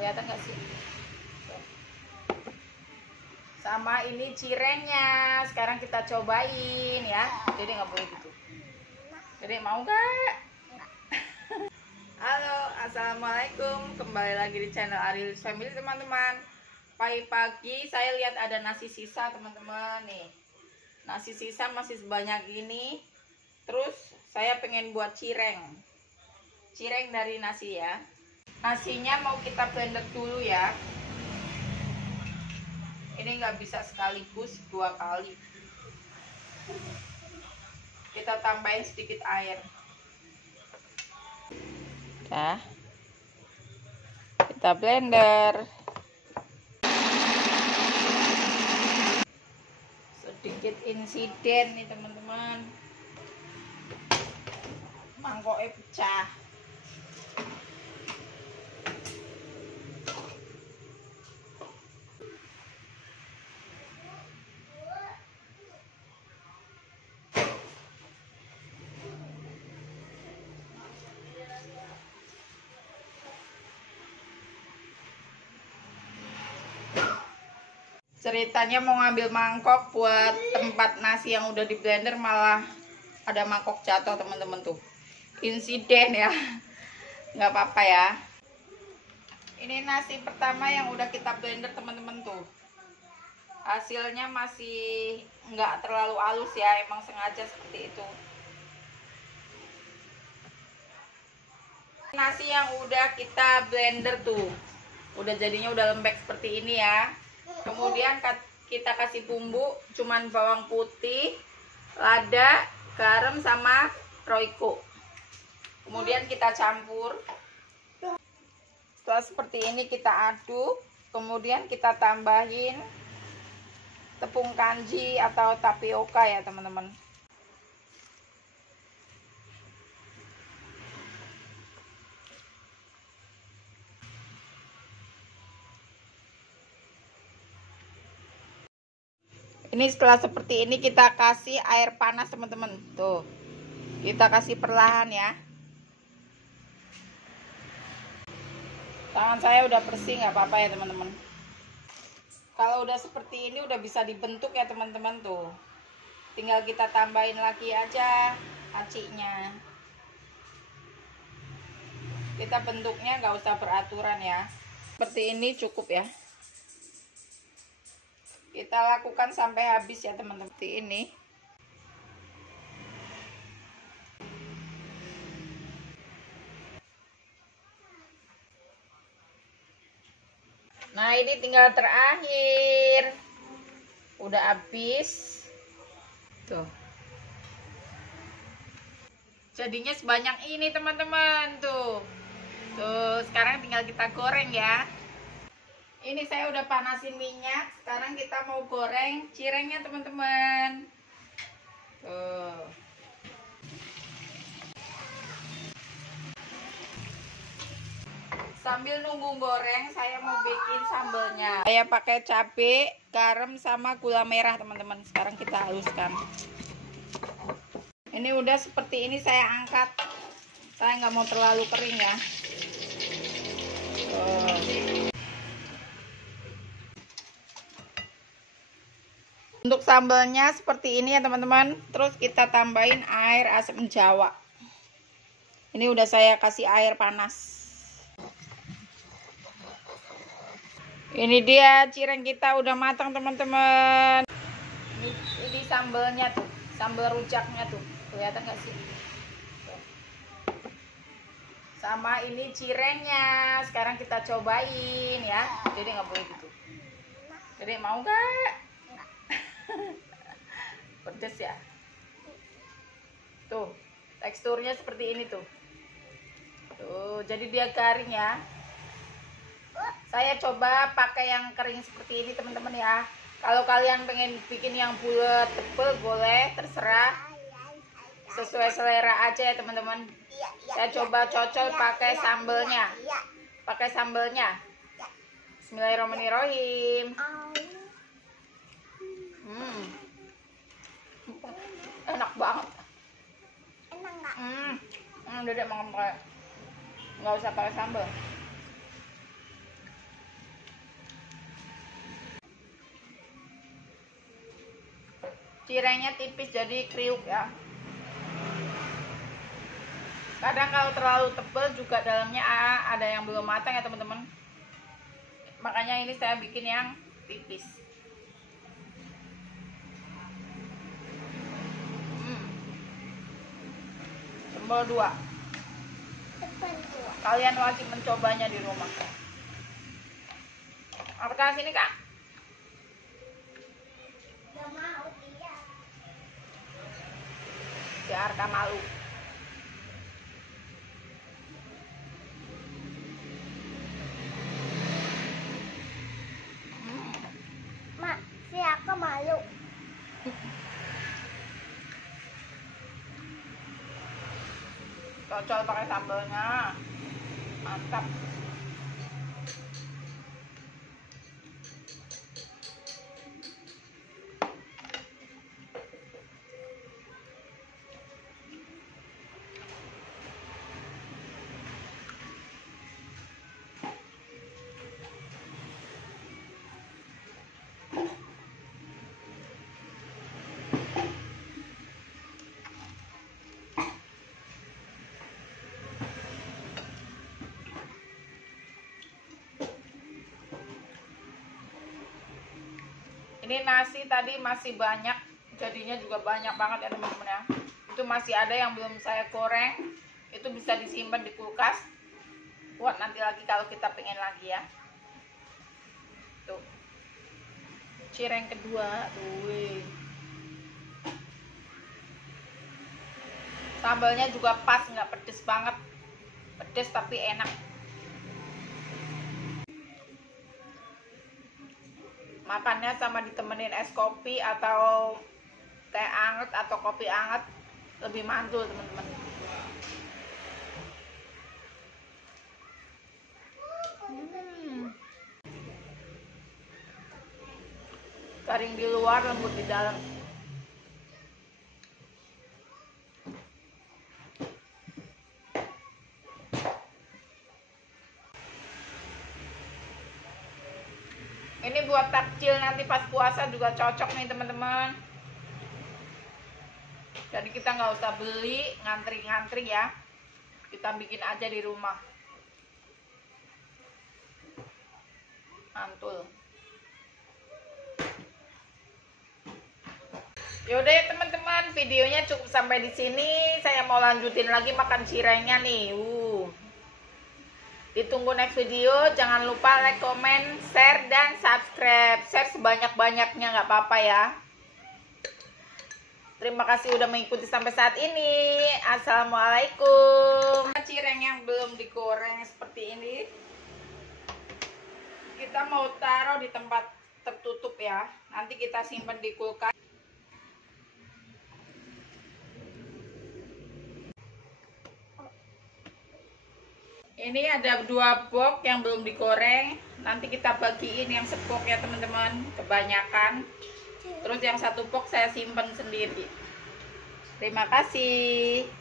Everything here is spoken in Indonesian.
kelihatan nggak sih? Tuh. Sama ini cirengnya, sekarang kita cobain ya. Jadi nggak boleh gitu. Jadi mau nggak? Halo, assalamualaikum. Kembali lagi di channel Ariel's Family, teman-teman. Pagi-pagi saya lihat ada nasi sisa, teman-teman. Nih, nasi sisa masih sebanyak ini. Terus saya pengen buat cireng dari nasi ya. Nasinya mau kita blender dulu ya. Ini nggak bisa sekaligus 2 kali. Kita tambahin sedikit air. Nah, kita blender. Sedikit insiden nih teman-teman. Mangkoknya pecah. Ceritanya mau ngambil mangkok buat tempat nasi yang udah di blender, malah ada mangkok jatuh teman-teman tuh. Insiden ya, nggak apa-apa ya. Ini nasi pertama yang udah kita blender teman-teman tuh. Hasilnya masih nggak terlalu halus ya, emang sengaja seperti itu. Nasi yang udah kita blender tuh, udah jadinya udah lembek seperti ini ya. Kemudian kita kasih bumbu, cuman bawang putih, lada, garam sama roiko. Kemudian kita campur. Setelah seperti ini kita aduk. Kemudian kita tambahin tepung kanji atau tapioka ya teman-teman. Ini setelah seperti ini kita kasih air panas teman-teman. Tuh, kita kasih perlahan ya. Tangan saya udah bersih, nggak apa-apa ya teman-teman. Kalau udah seperti ini udah bisa dibentuk ya teman-teman tuh. Tinggal kita tambahin lagi aja acinya. Kita bentuknya nggak usah beraturan ya. Seperti ini cukup ya. Kita lakukan sampai habis ya teman-teman. Seperti ini. Nah, ini tinggal terakhir. Udah habis. Tuh. Jadinya sebanyak ini teman-teman tuh. Tuh, sekarang tinggal kita goreng ya. Ini saya udah panasin minyak. Sekarang kita mau goreng cirengnya teman-teman. Tuh. Sambil nunggu goreng, saya mau bikin sambelnya. Saya pakai cabai, garam sama gula merah teman-teman. Sekarang kita haluskan. Ini udah seperti ini saya angkat. Saya nggak mau terlalu kering ya. Tuh. Untuk sambalnya seperti ini ya teman-teman. Terus kita tambahin air asam jawa. Ini udah saya kasih air panas. Ini dia cireng kita udah matang teman-teman. Ini sambalnya tuh, sambal rujaknya tuh. Kelihatan nggak sih? Tuh. Sama ini cirengnya. Sekarang kita cobain ya. Jadi nggak boleh gitu. Jadi mau nggak? Pedes ya. Tuh, teksturnya seperti ini tuh. Tuh, jadi dia garing ya. Saya coba pakai yang kering seperti ini teman-teman ya. Kalau kalian pengen bikin yang bulat tebel boleh, terserah. Sesuai selera aja ya teman-teman. Saya coba cocol pakai sambelnya. Pakai sambelnya. Bismillahirrahmanirrahim. Enak banget. Udah deh, nggak usah pakai sambal. Cirengnya tipis jadi kriuk ya. Kadang kalau terlalu tebal juga dalamnya ada yang belum matang ya teman-teman. Makanya ini saya bikin yang tipis. Jempol 2. Kalian wajib mencobanya di rumah. Apakah sini kak? Gak mau dia. Si Arka malu. Mak, si Arka malu. Cocol pakai sambalnya. Mantap. Ini nasi tadi masih banyak, jadinya juga banyak banget ya teman-teman ya. Itu masih ada yang belum saya goreng, itu bisa disimpan di kulkas buat nanti lagi kalau kita pengen lagi ya. Tuh, cireng kedua, tuh. Sambalnya juga pas, nggak pedes banget, pedes tapi enak. Makannya sama ditemenin es kopi atau teh anget atau kopi anget lebih mantul teman-teman. Garing di luar, lembut di dalam. Ini buat takjil nanti pas puasa juga cocok nih teman-teman. Jadi kita nggak usah beli ngantri-ngantri ya. Kita bikin aja di rumah. Mantul. Yaudah ya teman-teman, videonya cukup sampai di sini. Saya mau lanjutin lagi makan cirengnya nih. Ditunggu next video. Jangan lupa like, comment, share, dan subscribe. Share sebanyak-banyaknya, nggak apa-apa ya. Terima kasih udah mengikuti sampai saat ini. Assalamualaikum. Cireng yang belum digoreng seperti ini, kita mau taruh di tempat tertutup ya. Nanti kita simpan di kulkas. Ini ada 2 box yang belum digoreng. Nanti kita bagiin yang sepok ya teman-teman. Kebanyakan. Terus yang 1 box saya simpan sendiri. Terima kasih.